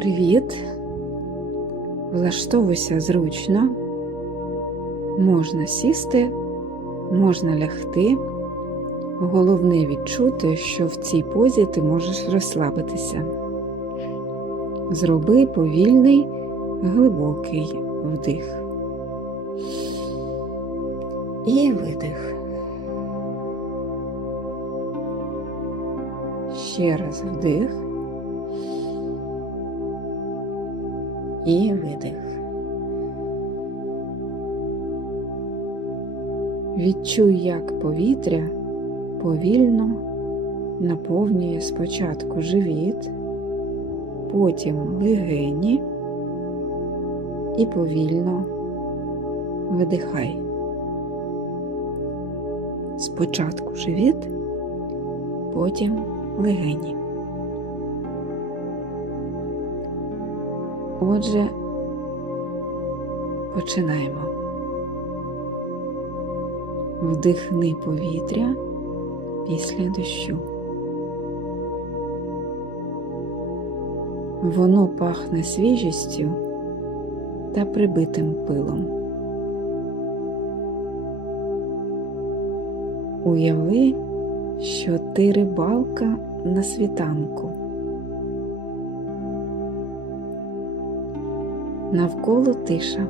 Привіт. Влаштовуйся зручно. Можна сісти, можна лягти. Головне відчути, що в цій позі ти можеш розслабитися. Зроби повільний, глибокий вдих. І видих. Ще раз вдих. І видих. Відчуй, як повітря повільно наповнює спочатку живіт, потім легені і повільно видихай. Спочатку живіт, потім легені. Отже, починаємо. Вдихни повітря після дощу. Воно пахне свіжістю та прибитим пилом. Уяви, що ти рибалка на світанку. Навколо тиша.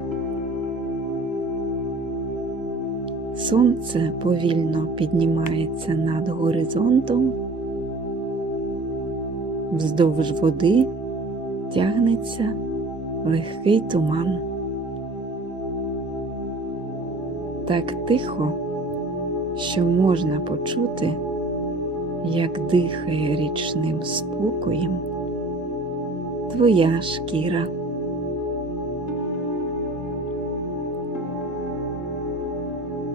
Сонце повільно піднімається над горизонтом, вздовж води тягнеться легкий туман. Так тихо, що можна почути, як дихає річним спокоєм твоя шкіра.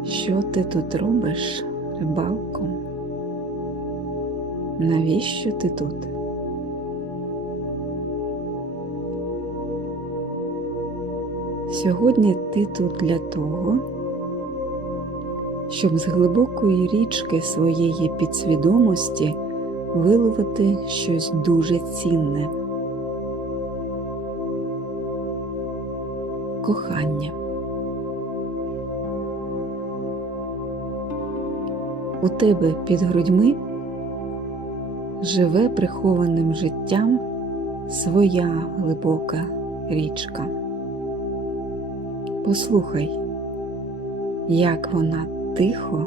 Що ти тут робиш, рибалко? Навіщо ти тут? Сьогодні ти тут для того, щоб з глибокої річки своєї підсвідомості виловити щось дуже цінне кохання. У тебе під грудьми живе прихованим життям своя глибока річка. Послухай, як вона тихо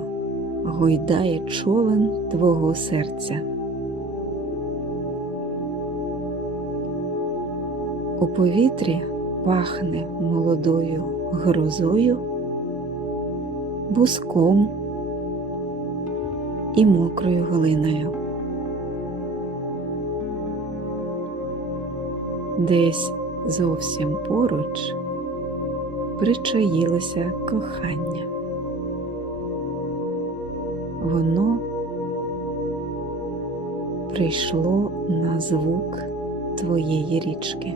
гойдає човен твого серця. У повітрі пахне молодою грозою, буском і мокрою глиною. Десь зовсім поруч причаїлося кохання. Воно прийшло на звук твоєї річки.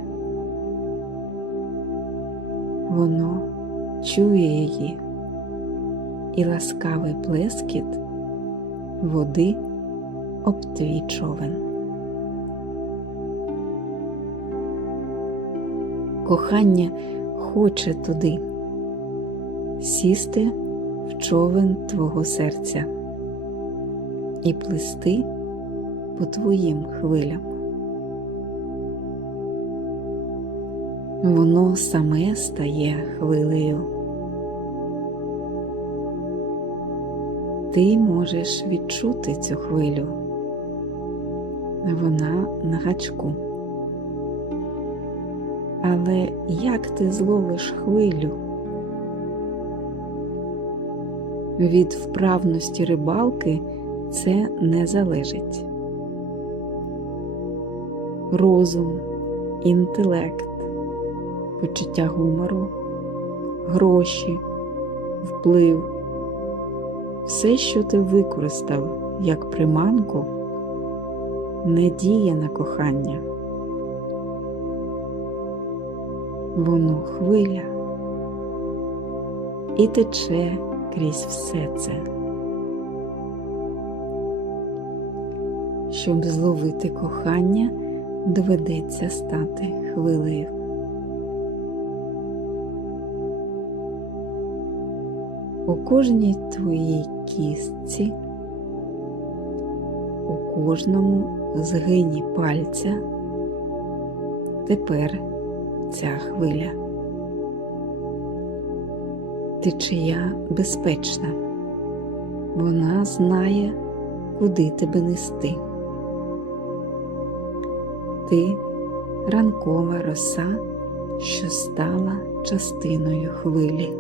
Воно чує її і ласкавий плескіт води об твій човен. Кохання хоче туди сісти в човен твого серця і плисти по твоїм хвилям. Воно саме стає хвилею. Ти можеш відчути цю хвилю. Вона на гачку. Але як ти зловиш хвилю? Від вправності рибалки це не залежить. Розум, інтелект, почуття гумору, гроші, вплив. Все, що ти використав як приманку, не діє на кохання. Воно хвиля і тече крізь все це. Щоб зловити кохання, доведеться стати хвилею. У кожній твоїй кістці, у кожному згині пальця тепер ця хвиля. Течія безпечна, вона знає, куди тебе нести. Ти ранкова роса, що стала частиною хвилі.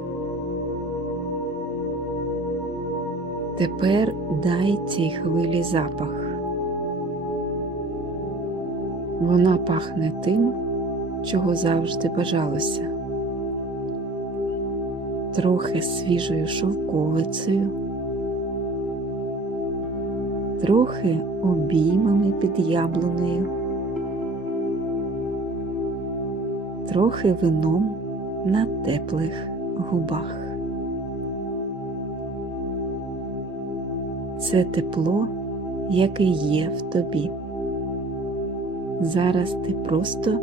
Тепер дай цій хвилі запах. Вона пахне тим, чого завжди бажалося. Трохи свіжою шовковицею, трохи обіймами під яблунею, трохи вином на теплих губах. Це тепло, яке є в тобі. Зараз ти просто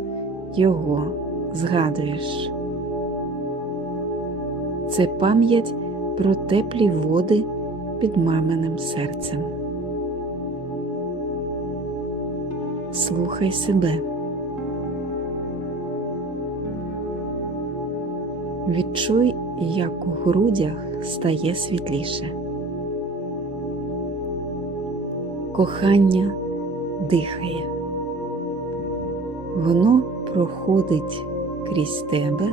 його згадуєш. Це пам'ять про теплі води під маминим серцем. Слухай себе. Відчуй, як у грудях стає світліше. Кохання дихає. Воно проходить крізь тебе,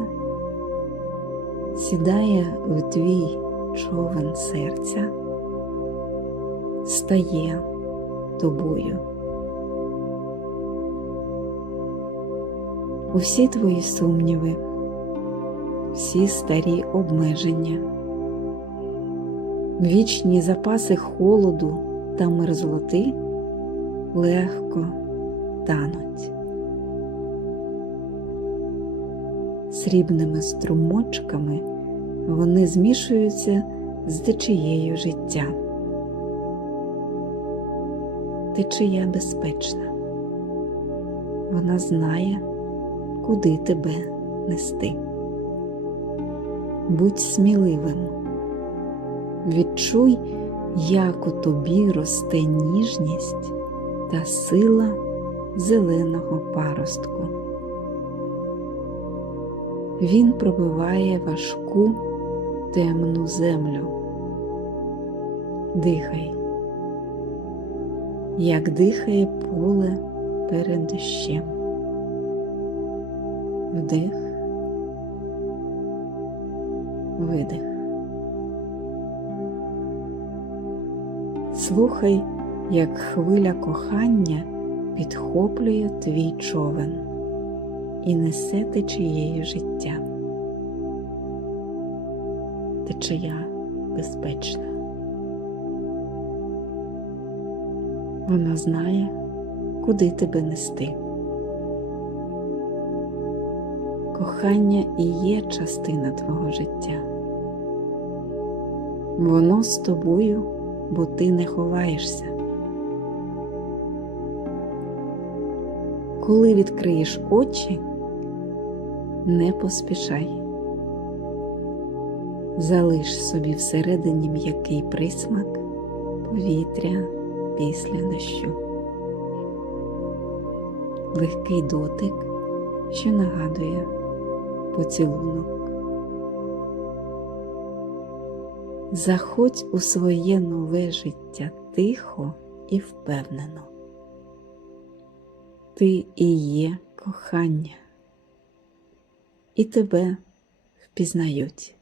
сідає в твій човен серця, стає тобою. Усі твої сумніви, всі старі обмеження, вічні запаси холоду та мерзлоти легко тануть. Срібними струмочками вони змішуються з течією життя. Течія безпечна. Вона знає, куди тебе нести. Будь сміливим, відчуй, як у тобі росте ніжність та сила зеленого паростку. Він пробиває важку темну землю. Дихай, як дихає поле перед дощем. Вдих, видих. Слухай, як хвиля кохання підхоплює твій човен і несе течією життя. Течія безпечна. Вона знає, куди тебе нести. Кохання і є частина твого життя. Воно з тобою, бо ти не ховаєшся. Коли відкриєш очі, не поспішай. Залиш собі всередині м'який присмак повітря після дощу, легкий дотик, що нагадує поцілунок. Заходь у своє нове життя тихо і впевнено. Ти і є кохання, і тебе впізнають.